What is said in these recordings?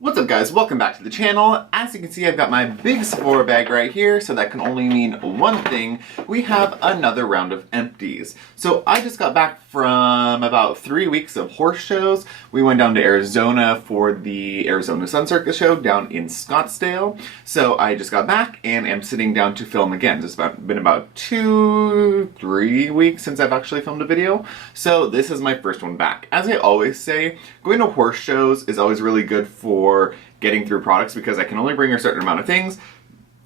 What's up guys, welcome back to the channel. As you can see, I've got my big Sephora bag right here, so that can only mean one thing. We have another round of empties. So I just got back from about 3 weeks of horse shows. We went down to Arizona for the Arizona Sun Circus show down in Scottsdale. So I just got back and am sitting down to film again. It's been about 2-3 weeks since I've actually filmed a video. So this is my first one back. As I always say, going to horse shows is always really good for getting through products because I can only bring a certain amount of things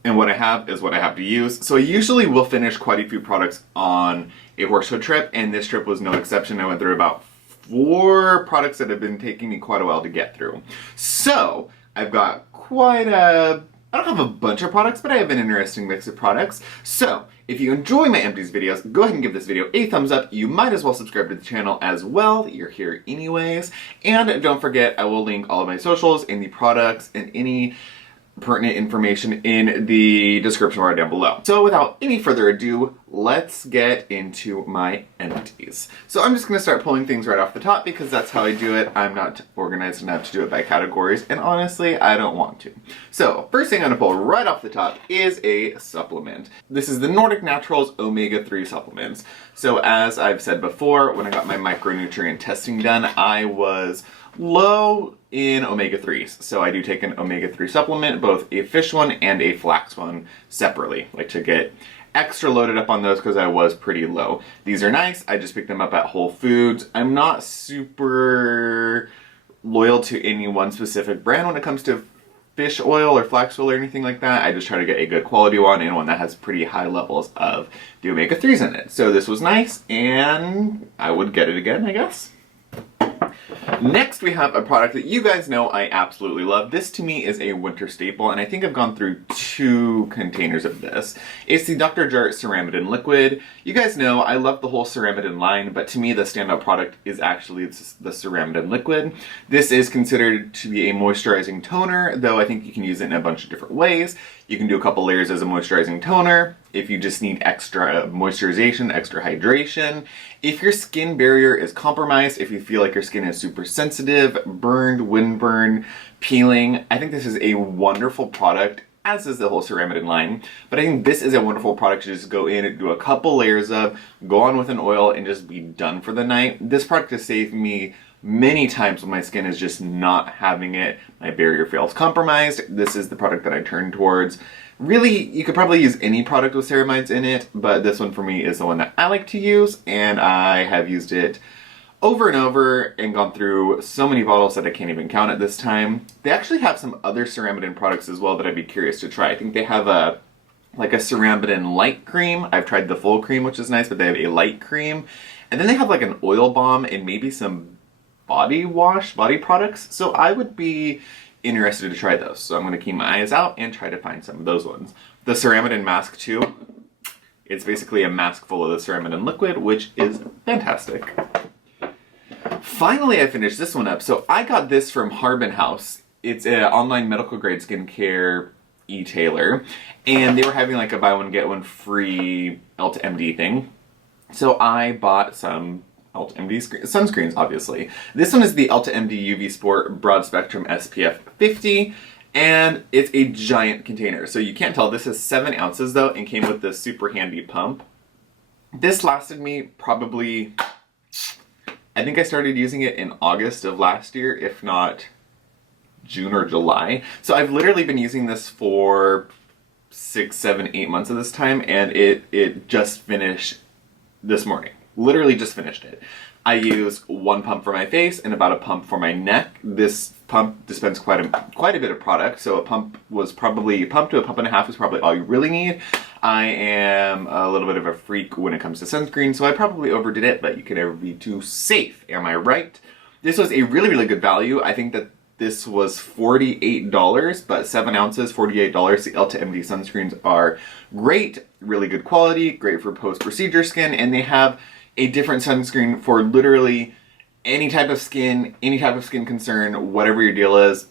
and what I have is what I have to use. So I usually will finish quite a few products on a horse show trip, and this trip was no exception. I went through about 4 products that have been taking me quite a while to get through. So I've got I don't have a bunch of products, but I have an interesting mix of products. So, if you enjoy my empties videos, go ahead and give this video a thumbs up. You might as well subscribe to the channel as well. You're here anyways. And don't forget, I will link all of my socials and the products and any pertinent information in the description bar down below. So without any further ado, let's get into my empties. So I'm just going to start pulling things right off the top because that's how I do it. I'm not organized enough to do it by categories, and honestly, I don't want to. So first thing I'm going to pull right off the top is a supplement. This is the Nordic Naturals Omega-3 supplements. So as I've said before, when I got my micronutrient testing done, I was low in omega-3s. So I do take an omega-3 supplement, both a fish one and a flax one separately, like to get extra loaded up on those because I was pretty low. These are nice. I just picked them up at Whole Foods. I'm not super loyal to any one specific brand when it comes to fish oil or flax oil or anything like that. I just try to get a good quality one and one that has pretty high levels of the omega-3s in it. So this was nice and I would get it again, I guess. Next we have a product that you guys know I absolutely love. This to me is a winter staple, and I think I've gone through 2 containers of this. It's the Dr. Jart Ceramidin liquid. You guys know I love the whole Ceramidin line, but to me the standout product is actually the Ceramidin liquid. This is considered to be a moisturizing toner, though I think you can use it in a bunch of different ways. You can do a couple layers as a moisturizing toner if you just need extra moisturization, extra hydration. If your skin barrier is compromised, if you feel like your skin is super sensitive, burned, windburn, peeling, I think this is a wonderful product, as is the whole Ceramidin line. But I think this is a wonderful product to just go in and do a couple layers of, go on with an oil, and just be done for the night. This product has saved me many times when my skin is just not having it, my barrier feels compromised. This is the product that I turn towards. Really, you could probably use any product with ceramides in it, but this one for me is the one that I like to use, and I have used it over and over and gone through so many bottles that I can't even count at this time. They actually have some other Ceramidin products as well that I'd be curious to try. I think they have a Ceramidin light cream. I've tried the full cream, which is nice, but they have a light cream. And then they have like an oil balm and maybe some body products. So I would be interested to try those. So I'm going to keep my eyes out and try to find some of those ones. The Ceramidin mask too. It's basically a mask full of the Ceramidin liquid, which is fantastic. Finally, I finished this one up. So I got this from Harbin House. It's an online medical grade skincare e-tailer, and they were having like a buy one get one free Elta MD thing. So I bought some Elta MD sunscreens, obviously. This one is the Elta MD UV Sport Broad Spectrum SPF 50, and it's a giant container. So you can't tell, this is 7 ounces though, and came with this super handy pump. This lasted me probably, I think I started using it in August of last year, if not June or July. So I've literally been using this for 6, 7, 8 months of this time, and it just finished this morning. Literally just finished it. I use 1 pump for my face and about a pump for my neck. This pump dispensed quite a bit of product, so a pump to a pump and a half is probably all you really need. I am a little bit of a freak when it comes to sunscreen, so I probably overdid it, but you can never be too safe, am I right? This was a really, really good value. I think that this was $48, but 7 ounces, $48. The Elta MD sunscreens are great, really good quality, great for post-procedure skin, and they have a different sunscreen for literally any type of skin concern, whatever your deal is.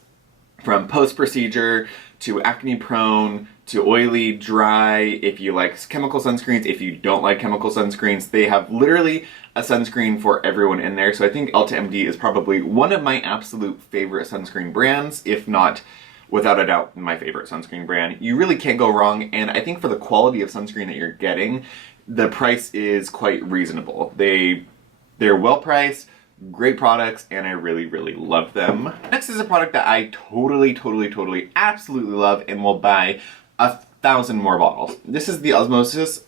from post-procedure to acne prone to oily, dry. If you like chemical sunscreens, if you don't like chemical sunscreens, they have literally a sunscreen for everyone in there. So I think Elta MD is probably one of my absolute favorite sunscreen brands, if not without a doubt my favorite sunscreen brand. You really can't go wrong, and I think for the quality of sunscreen that you're getting, the price is quite reasonable. They're well priced, great products, and I really, really love them. Next is a product that I totally, absolutely love and will buy 1,000 more bottles. This is the Osmosis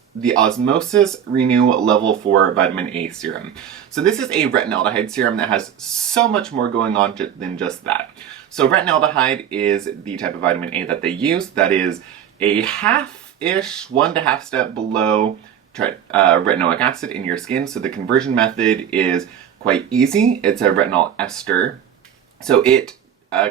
Renew Level 4 Vitamin A Serum. So this is a retinaldehyde serum that has so much more going on than just that. So retinaldehyde is the type of vitamin A that they use that is a half-ish, 1 to half step below retinoic acid in your skin. So the conversion method is quite easy. It's a retinol ester. So it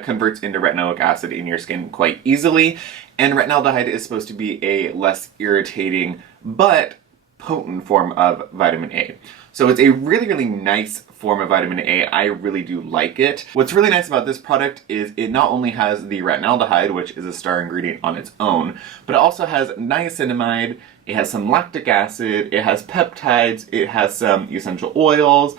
converts into retinoic acid in your skin quite easily. And retinaldehyde is supposed to be a less irritating but potent form of vitamin A. So it's a really nice form of vitamin A. I really do like it. What's really nice about this product is it not only has the retinaldehyde, which is a star ingredient on its own, but it also has niacinamide, it has some lactic acid, it has peptides, it has some essential oils.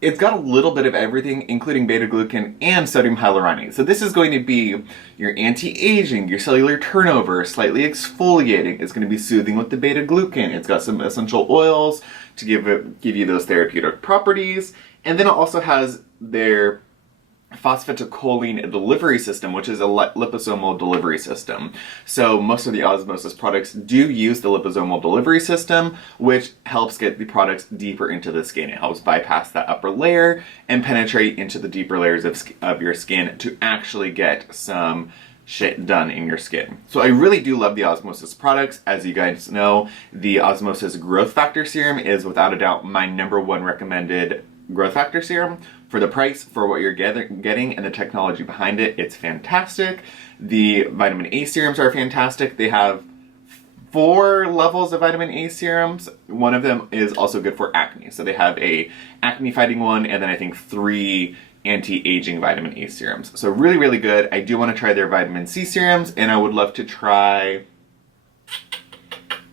It's got a little bit of everything, including beta-glucan and sodium hyaluronate. So this is going to be your anti-aging, your cellular turnover, slightly exfoliating. It's going to be soothing with the beta-glucan. It's got some essential oils to give you those therapeutic properties. And then it also has their phosphatidylcholine delivery system, which is a liposomal delivery system. So most of the Osmosis products do use the liposomal delivery system, which helps get the products deeper into the skin. It helps bypass that upper layer and penetrate into the deeper layers of your skin to actually get some shit done in your skin. So I really do love the Osmosis products. As you guys know, the Osmosis Growth Factor Serum is without a doubt my #1 recommended growth factor serum. For the price, for what you're getting, and the technology behind it, it's fantastic. The vitamin A serums are fantastic. They have 4 levels of vitamin A serums. One of them is also good for acne. So they have a acne fighting one, and then I think 3 anti-aging vitamin A serums. So really good. I do want to try their vitamin C serums, and I would love to try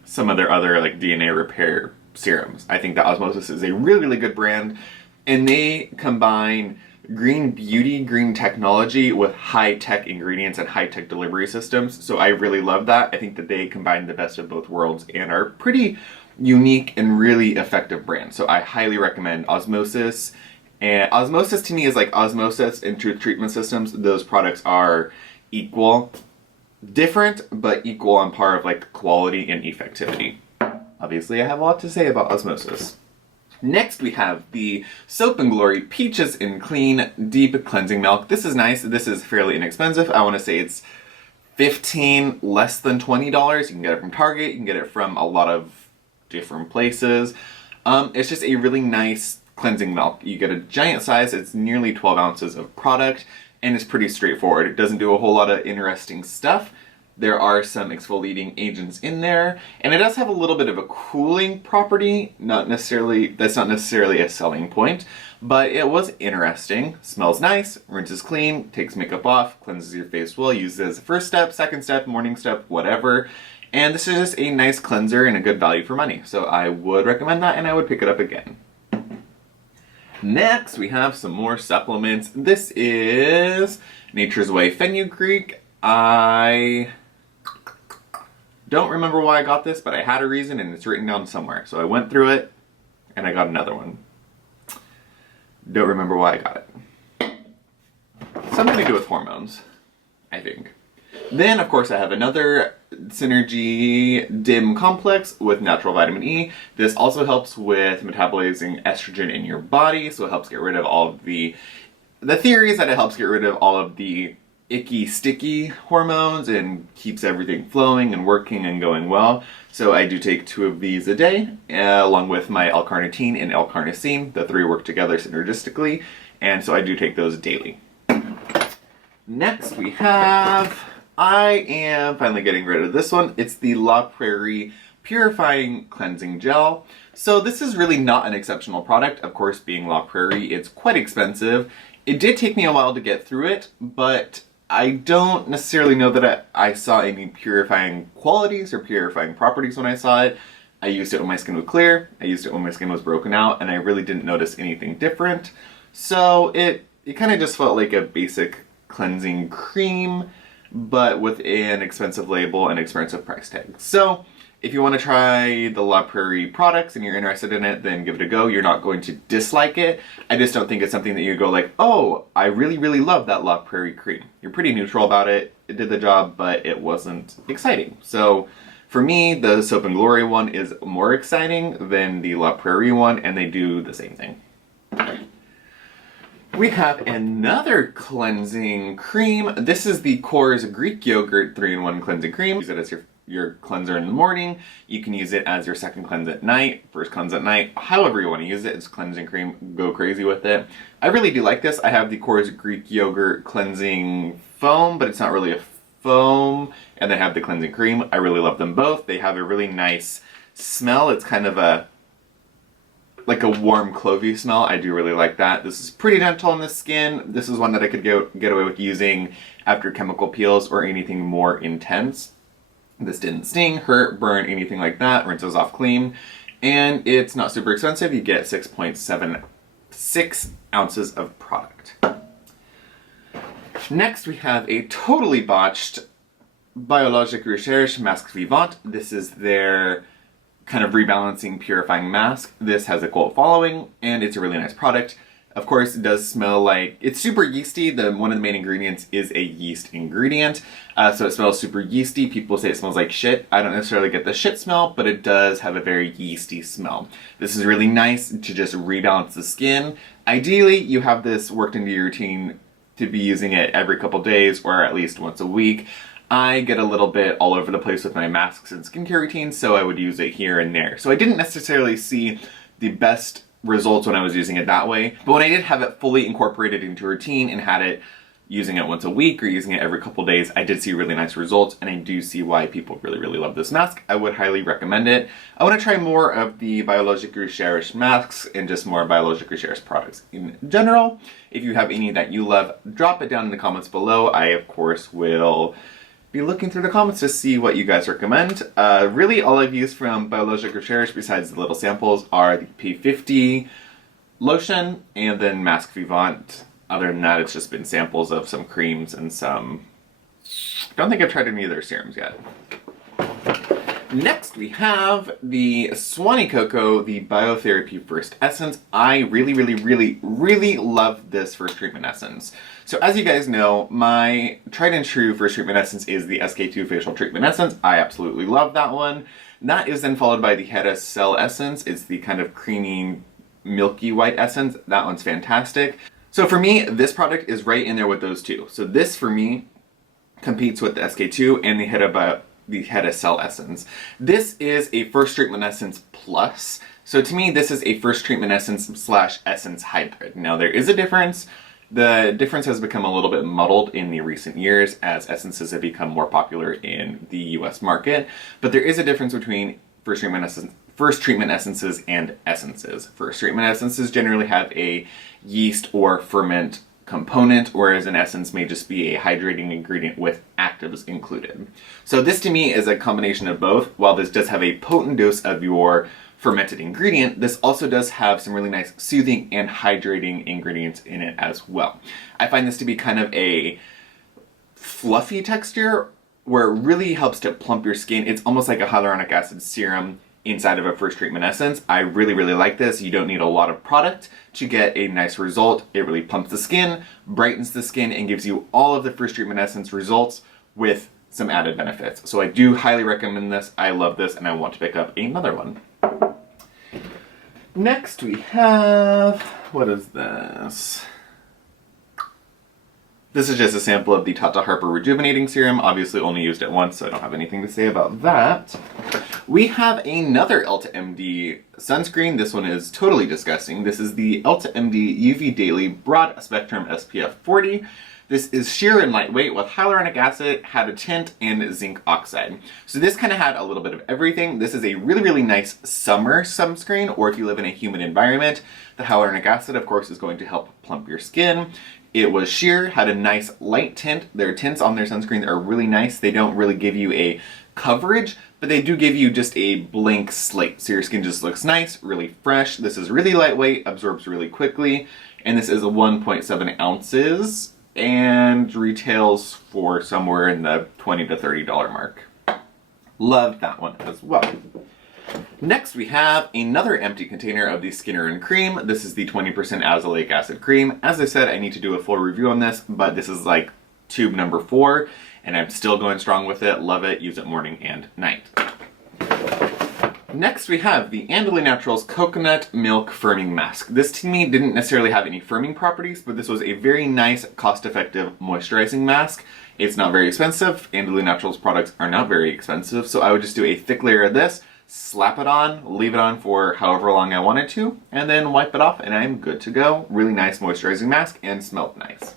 some of their other like DNA repair serums. I think that Osmosis is a really good brand. And they combine green beauty, green technology with high-tech ingredients and high-tech delivery systems. So I really love that. I think that they combine the best of both worlds and are pretty unique and really effective brands. So I highly recommend Osmosis. And Osmosis to me is like Osmosis and Truth Treatment Systems. Those products are equal. Different, but equal on par of like quality and effectivity. Obviously, I have a lot to say about Osmosis. Next, we have the Soap & Glory Peaches and Clean Deep Cleansing Milk. This is nice. This is fairly inexpensive. I want to say it's $15, less than $20. You can get it from Target. You can get it from a lot of different places. It's just a really nice cleansing milk. You get a giant size. It's nearly 12 ounces of product, and it's pretty straightforward. It doesn't do a whole lot of interesting stuff. There are some exfoliating agents in there, and it does have a little bit of a cooling property. That's not necessarily a selling point, but it was interesting. Smells nice, rinses clean, takes makeup off, cleanses your face well, uses it as a first step, second step, morning step, whatever. And this is just a nice cleanser and a good value for money. So I would recommend that, and I would pick it up again. Next, we have some more supplements. This is Nature's Way Fenugreek. I don't remember why I got this, but I had a reason and it's written down somewhere. So I went through it and I got another one. Don't remember why I got it. Something to do with hormones, I think. Then, of course, I have another Synergy Dim Complex with natural vitamin E. This also helps with metabolizing estrogen in your body, so it helps get rid of all of the theory is that it helps get rid of all of the icky, sticky hormones and keeps everything flowing and working and going well. So I do take 2 of these a day, along with my L-carnitine and L-carnosine. The 3 work together synergistically, and so I do take those daily. Next we have, I am finally getting rid of this one. It's the Prairie Purifying Cleansing Gel. So this is really not an exceptional product. Of course, being Prairie, it's quite expensive. It did take me a while to get through it, but I don't necessarily know that I saw any purifying qualities or purifying properties when I saw it. I used it when my skin was clear, I used it when my skin was broken out, and I really didn't notice anything different. So it kind of just felt like a basic cleansing cream, but with an expensive label and expensive price tag. So if you want to try the La Prairie products and you're interested in it, then give it a go. You're not going to dislike it. I just don't think it's something that you go like, oh, I really, really love that La Prairie cream. You're pretty neutral about it. It did the job, but it wasn't exciting. So for me, the Soap and Glory one is more exciting than the La Prairie one, and they do the same thing. We have another cleansing cream. This is the Korres Greek Yogurt 3-in-1 Cleansing Cream. Use it as your cleanser in the morning. You can use it as your second cleanse at night, first cleanse at night, however you want to use it. It's cleansing cream. Go crazy with it. I really do like this. I have the Korres Greek Yogurt Cleansing Foam, but it's not really a foam. And they have the cleansing cream. I really love them both. They have a really nice smell. It's kind of like a warm clovey smell. I do really like that. This is pretty gentle on the skin. This is one that I could get away with using after chemical peels or anything more intense. This didn't sting, hurt, burn, anything like that. Rinses off clean. And it's not super expensive. You get 6.76 ounces of product. Next we have a totally botched Biologique Recherche Masque Vivant. This is their kind of rebalancing purifying mask. This has a cult following and it's a really nice product. Of course, it does smell like, it's super yeasty. One of the main ingredients is a yeast ingredient. So it smells super yeasty. People say it smells like shit. I don't necessarily get the shit smell, but it does have a very yeasty smell. This is really nice to just rebalance the skin. Ideally, you have this worked into your routine to be using it every couple days or at least once a week. I get a little bit all over the place with my masks and skincare routines, so I would use it here and there. So I didn't necessarily see the best results when I was using it that way, but when I did have it fully incorporated into a routine and had it using it once a week or using it every couple days, I did see really nice results, and I do see why people really, really love this mask. I would highly recommend it. I want to try more of the Biologique Recherche masks and just more Biologique Recherche products in general. If you have any that you love, drop it down in the comments below. I, of course, will be looking through the comments to see what you guys recommend. Really, all I've used from Biologique Recherche, besides the little samples, are the P50 lotion and then Masque Vivant. Other than that, it's just been samples of some creams and some... I don't think I've tried any of their serums yet. Next, we have the Swanee Cocoa, the Biotherapy First Essence. I really, really, really, really love this first treatment essence. So as you guys know, my tried and true first treatment essence is the SK2 Facial Treatment Essence. I absolutely love that one. That is then followed by the Head Cell Essence. It's the kind of creamy, milky white essence. That one's fantastic. So for me, this product is right in there with those two. So this, for me, competes with the SK2 and the Head Cell Essence. This is a first treatment essence plus. So to me, this is a first treatment essence / essence hybrid. Now there is a difference. The difference has become a little bit muddled in the recent years as essences have become more popular in the US market. But there is a difference between first treatment essences and essences. First treatment essences generally have a yeast or ferment component, whereas an essence may just be a hydrating ingredient with actives included. So this to me is a combination of both. While this does have a potent dose of your fermented ingredient, this also does have some really nice soothing and hydrating ingredients in it as well. I find this to be kind of a fluffy texture where it really helps to plump your skin. It's almost like a hyaluronic acid serum inside of a first treatment essence. I really, really like this. You don't need a lot of product to get a nice result. It really plumps the skin, brightens the skin, and gives you all of the first treatment essence results with some added benefits. So I do highly recommend this. I love this, and I want to pick up another one. Next we have, what is this? This is just a sample of the Tata Harper Rejuvenating Serum. Obviously only used it once, so I don't have anything to say about that. We have another Elta MD sunscreen. This one is totally disgusting. This is the Elta MD UV Daily Broad Spectrum SPF 40. This is sheer and lightweight with hyaluronic acid, had a tint, and zinc oxide. So this kind of had a little bit of everything. This is a really, really nice summer sunscreen, or if you live in a humid environment, the hyaluronic acid, of course, is going to help plump your skin. It was sheer, had a nice light tint. Their tints on their sunscreens are really nice. They don't really give you a coverage, but they do give you just a blank slate. So your skin just looks nice, really fresh. This is really lightweight, absorbs really quickly. And this is a 1.7 ounces and retails for somewhere in the $20 to $30 mark. Loved that one as well. Next we have another empty container of the Skinner and Cream. This is the 20% azelaic acid cream. As I said, I need to do a full review on this, but this is like tube number 4, and I'm still going strong with it. Love it. Use it morning and night. Next we have the Andalou Naturals Coconut Milk Firming Mask. This to me didn't necessarily have any firming properties, but this was a very nice, cost-effective moisturizing mask. It's not very expensive. Andalou Naturals products are not very expensive, so I would just do a thick layer of this, slap it on, leave it on for however long I wanted to, and then wipe it off and I'm good to go. Really nice moisturizing mask and smelled nice.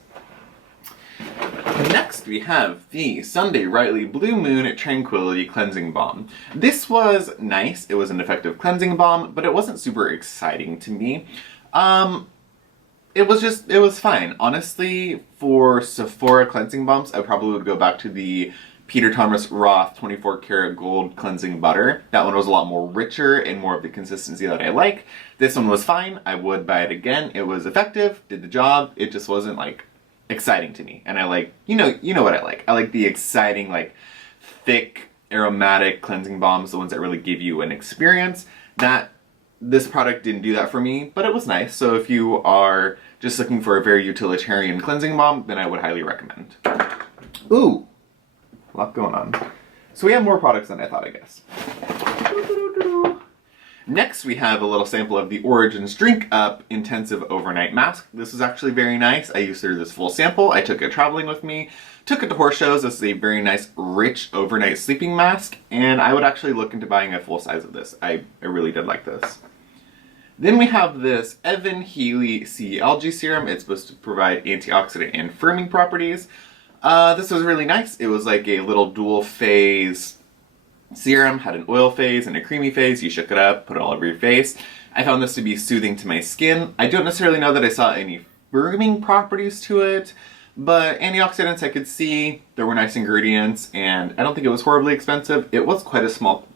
Next we have the Sunday Riley Blue Moon Tranquility Cleansing Balm. This was nice. It was an effective cleansing balm, but it wasn't super exciting to me. It was fine. Honestly, for Sephora cleansing balms, I probably would go back to the Peter Thomas Roth 24 karat gold cleansing butter. That one was a lot more richer and more of the consistency that I like. This one was fine. I would buy it again. It was effective, did the job. It just wasn't like exciting to me. And I like, you know what I like. I like the exciting, like thick, aromatic cleansing balms, the ones that really give you an experience. This product didn't do that for me, but it was nice. So if you are just looking for a very utilitarian cleansing balm, then I would highly recommend. Ooh, a lot going on. So we have more products than I thought, I guess. Next, we have a little sample of the Origins Drink Up Intensive Overnight Mask. This is actually very nice. I used through this full sample. I took it traveling with me, took it to horse shows. This is a very nice, rich overnight sleeping mask, and I would actually look into buying a full size of this. I really did like this. Then we have this Evan Healey Sea Algae Serum. It's supposed to provide antioxidant and firming properties. This was really nice. It was like a little dual phase serum, had an oil phase and a creamy phase. You shook it up, put it all over your face. I found this to be soothing to my skin. I don't necessarily know that I saw any firming properties to it, but antioxidants I could see. There were nice ingredients, and I don't think it was horribly expensive. It was quite a small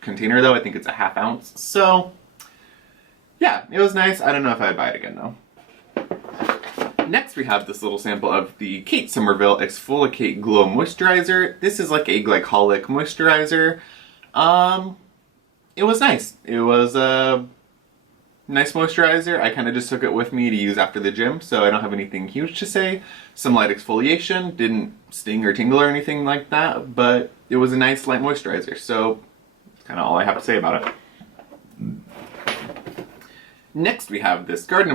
container though. I think it's a 1/2 ounce. So yeah, it was nice. I don't know if I'd buy it again though. Next we have this little sample of the Kate Somerville Exfoliate Glow Moisturizer. This is like a glycolic moisturizer. It was nice. It was a nice moisturizer. I kind of just took it with me to use after the gym, so I don't have anything huge to say. Some light exfoliation, didn't sting or tingle or anything like that, but it was a nice light moisturizer, so that's kind of all I have to say about it. Next we have this Garden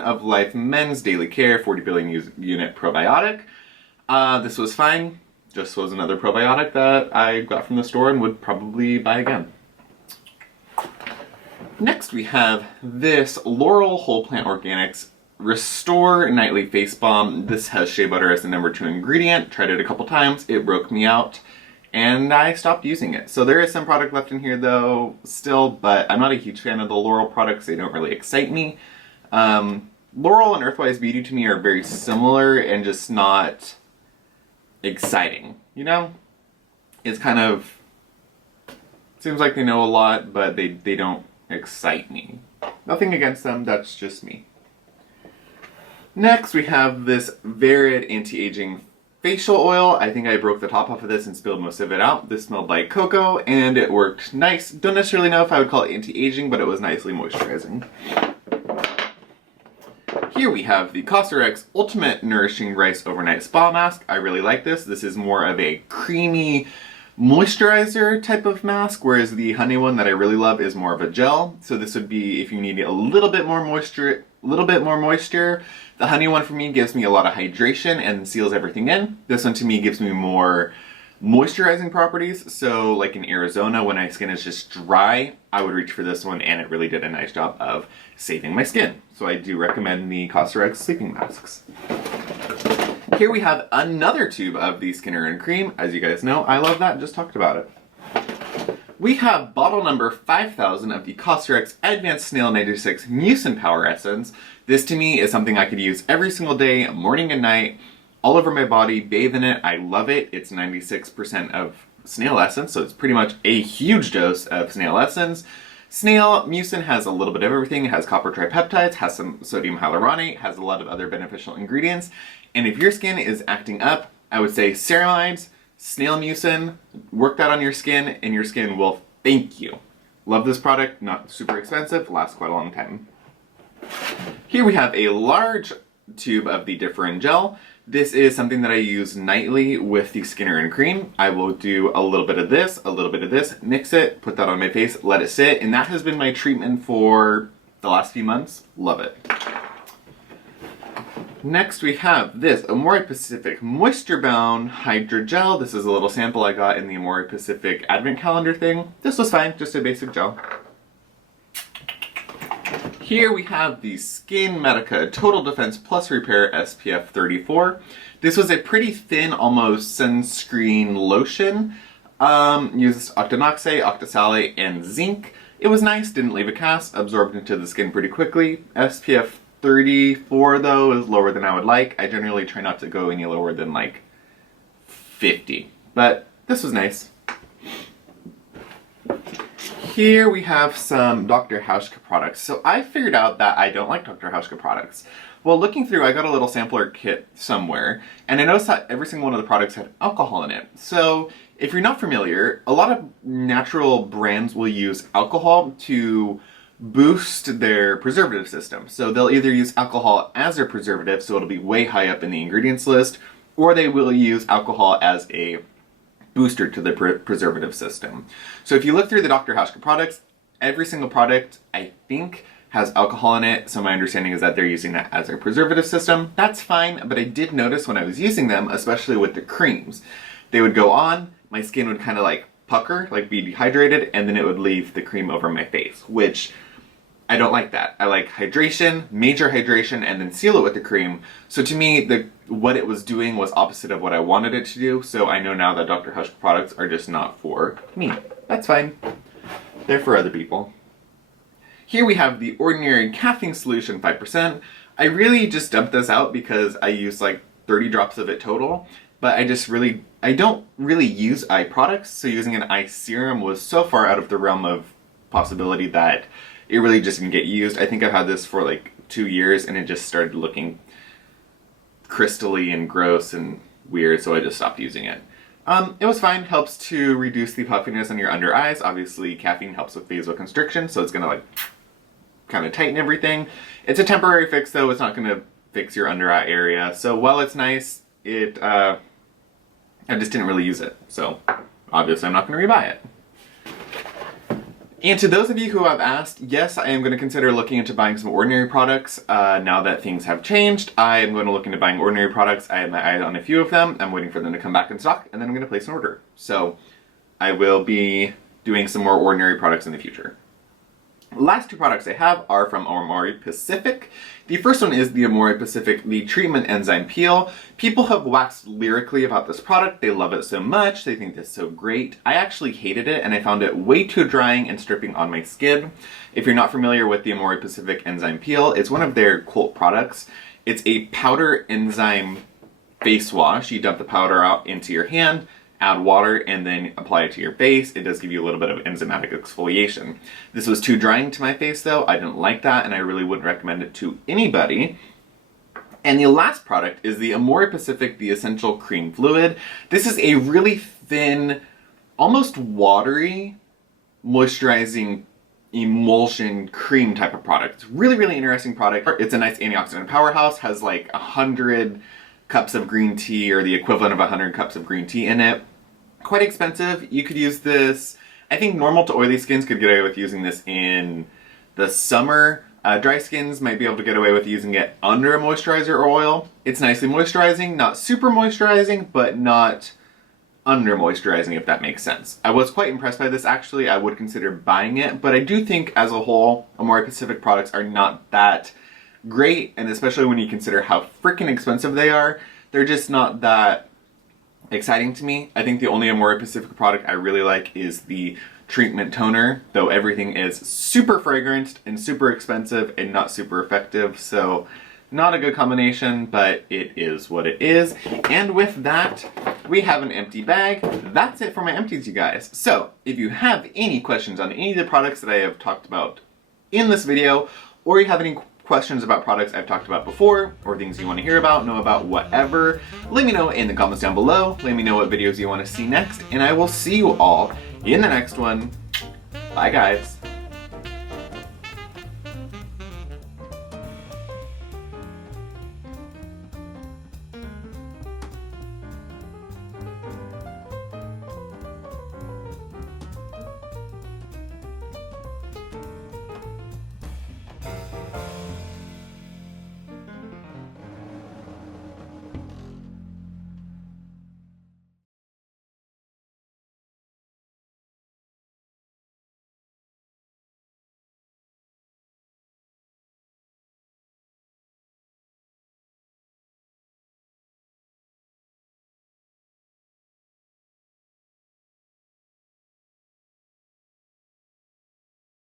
of Life Men's Daily Care 40 billion unit probiotic. This was fine. Just was another probiotic that I got from the store and would probably buy again. Next we have this Laurel Whole Plant Organics Restore Nightly Face Balm. This has shea butter as the number 2 ingredient. Tried it a couple times. It broke me out and I stopped using it. So there is some product left in here though still, but I'm not a huge fan of the Laurel products. They don't really excite me. Laurel and Earthwise Beauty to me are very similar and just not exciting, you know? It's kind of, seems like they know a lot, but they don't excite me. Nothing against them, that's just me. Next we have this Verid Anti-Aging Facial Oil. I think I broke the top off of this and spilled most of it out. This smelled like cocoa and it worked nice. Don't necessarily know if I would call it anti-aging, but it was nicely moisturizing. Here we have the Cosrx Ultimate Nourishing Rice Overnight Spa Mask. I really like this. This is more of a creamy moisturizer type of mask, whereas the honey one that I really love is more of a gel. So this would be if you need a little bit more moisture. The honey one for me gives me a lot of hydration and seals everything in. This one to me gives me more moisturizing properties. So like in Arizona when my skin is just dry, I would reach for this one and it really did a nice job of saving my skin. So I do recommend the Cosrx sleeping masks. Here we have another tube of the Skinner and Cream. As you guys know, I love that, just talked about it. We have bottle number 5000 of the Cosrx Advanced Snail 96 Mucin Power Essence. This to me is something I could use every single day, morning and night, all over my body, bathe in it. I love it. It's 96% of snail essence, so it's pretty much a huge dose of snail essence. Snail mucin has a little bit of everything. It has copper tripeptides, has some sodium hyaluronate, has a lot of other beneficial ingredients. And if your skin is acting up, I would say ceramides, snail mucin, work that on your skin, and your skin will thank you. Love this product, not super expensive, lasts quite a long time. Here we have a large tube of the Different Gel. This is something that I use nightly with the Skinner and Cream. I will do a little bit of this, a little bit of this, mix it, put that on my face, let it sit, and that has been my treatment for the last few months. Love it. Next we have this Amore Pacific Moisture Bound Hydrogel. This is a little sample I got in the Amore Pacific Advent Calendar thing. This was fine, just a basic gel. Here we have the Skin Medica Total Defense Plus Repair SPF 34. This was a pretty thin, almost sunscreen lotion. Uses octinoxate, octisalate, and zinc. It was nice, didn't leave a cast, absorbed into the skin pretty quickly. SPF 34 though is lower than I would like. I generally try not to go any lower than like 50, but this was nice. Here we have some Dr. Hauschka products. So I figured out that I don't like Dr. Hauschka products. Well, looking through, I got a little sampler kit somewhere, and I noticed that every single one of the products had alcohol in it. So if you're not familiar, a lot of natural brands will use alcohol to boost their preservative system. So they'll either use alcohol as their preservative, so it'll be way high up in the ingredients list, or they will use alcohol as a booster to the preservative system. So if you look through the Dr. Hauschka products, every single product, I think, has alcohol in it. So my understanding is that they're using that as their preservative system. That's fine, but I did notice when I was using them, especially with the creams, they would go on, my skin would kind of like pucker, like be dehydrated, and then it would leave the cream over my face, which I don't like that. I like hydration, major hydration, and then seal it with the cream. So to me, what it was doing was opposite of what I wanted it to do. So I know now that Dr. Hauschka products are just not for me. That's fine. They're for other people. Here we have the Ordinary Caffeine Solution 5%. I really just dumped this out because I used like 30 drops of it total. But I don't really use eye products. So using an eye serum was so far out of the realm of possibility that it really just didn't get used. I think I've had this for like 2 years and it just started looking crystally and gross and weird, so I just stopped using it. It was fine, helps to reduce the puffiness on your under eyes. Obviously caffeine helps with vasoconstriction, so it's gonna like kind of tighten everything. It's a temporary fix though, it's not gonna fix your under eye area. So while it's nice, I just didn't really use it. So obviously I'm not gonna rebuy it. And to those of you who have asked, yes, I am going to consider looking into buying some Ordinary products now that things have changed. I am going to look into buying Ordinary products. I have my eye on a few of them. I'm waiting for them to come back in stock, and then I'm going to place an order. So I will be doing some more Ordinary products in the future. Last two products I have are from Amore Pacific. The first one is the Amore Pacific, the Treatment Enzyme Peel. People have waxed lyrically about this product. They love it so much. They think it's so great. I actually hated it and I found it way too drying and stripping on my skin. If you're not familiar with the Amore Pacific Enzyme Peel, it's one of their cult products. It's a powder enzyme face wash. You dump the powder out into your hand, add water, and then apply it to your face. It does give you a little bit of enzymatic exfoliation. This was too drying to my face though. I didn't like that and I really wouldn't recommend it to anybody. And the last product is the Amore Pacific, the Essential Cream Fluid. This is a really thin, almost watery, moisturizing emulsion cream type of product. It's a really, really interesting product. It's a nice antioxidant powerhouse, has like 100 cups of green tea or the equivalent of 100 cups of green tea in it. Quite expensive. You could use this, I think normal to oily skins could get away with using this in the summer. Dry skins might be able to get away with using it under a moisturizer or oil. It's nicely moisturizing, not super moisturizing, but not under moisturizing, if that makes sense. I was quite impressed by this actually. I would consider buying it, but I do think as a whole, Amore Pacific products are not that great, and especially when you consider how freaking expensive they are, they're just not that exciting to me. I think the only Amore Pacific product I really like is the treatment toner, though everything is super fragrant and super expensive and not super effective, so not a good combination, but it is what it is. And with that, we have an empty bag. That's it for my empties, you guys. So if you have any questions on any of the products that I have talked about in this video, or you have any questions about products I've talked about before, or things you want to hear about, know about, whatever, let me know in the comments down below. Let me know what videos you want to see next, and I will see you all in the next one. Bye, guys.